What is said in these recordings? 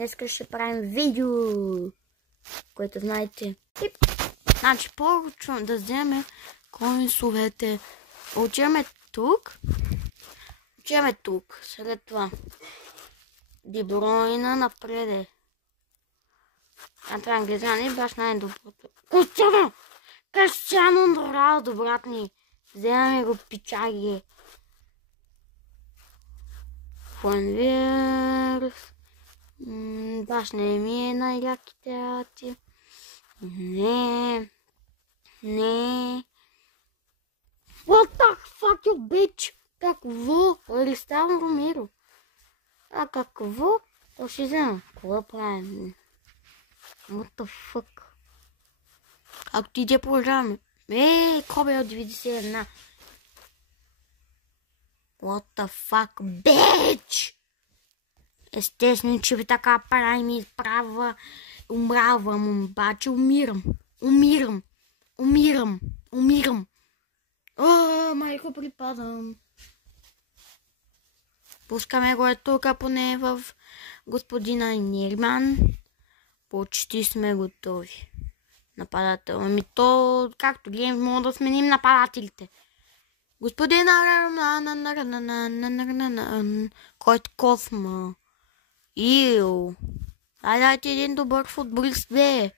Днес ще правим видео, което знаете. Значи, първо да вземем коинсовете. Учиме тук. След това. Дебройна напреде. Това англизан е баш най-доброто. Кристиано Роналдо, брат ни. Вземаме го пичаги. Фуенвирс. Баш не ми е най-яките рати. Не. What the fuck, you bitch? Какво? Кристиано Ромеро. А какво? То ще взема. Какво правим? What the fuck? Ако ти иде продължаваме. Кобе от 91. What the fuck, bitch? Естествено, че ви така правим и изправа. Умравам, обаче умирам. Майко, припадам. Пускаме го тук, поне в господина Нирман. Почти сме готови. Нападател. Ами то, както ли мога да сменим нападателите. Господина който Косма. Дайте един добър футболист, бе.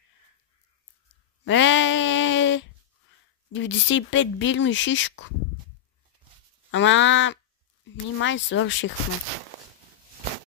95 бир ми шишко. Ама, ние май свършихме.